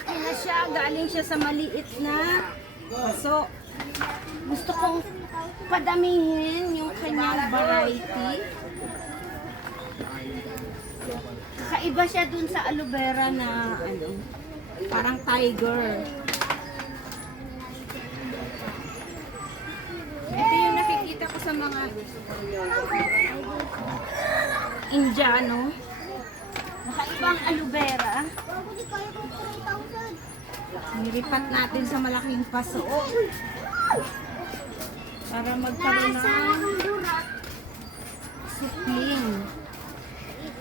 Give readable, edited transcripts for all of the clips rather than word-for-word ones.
malaki na siya. Galing siya sa maliit na paso. Gusto kong padamihin yung kanyang variety. Kakaiba siya dun sa aloe vera na ano, parang tiger. Ito yung nakikita ko sa mga Indiano. Nakaibang aloe vera. Nilipat natin sa malaking paso para magkaroon ng supling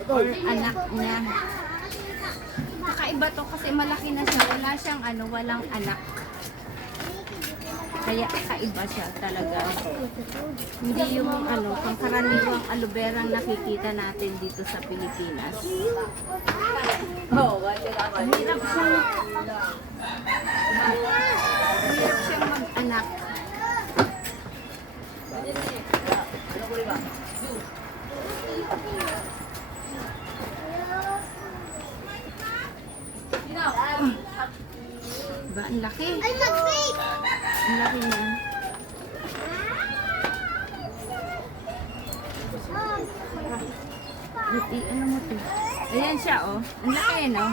or anak niya. Kakaiba to kasi malaki na siya. Wala siyang ano, walang anak. Kaya kakaiba siya talaga. Hindi yung ano, pangkaraniwang aloe vera nakikita natin dito sa Pilipinas. Hirap siyang mag-anak. Diba? Ang laki. Ay, mag-vape! Ang laki na. Ano mo to? Ayan siya, oh. Ang laki, no?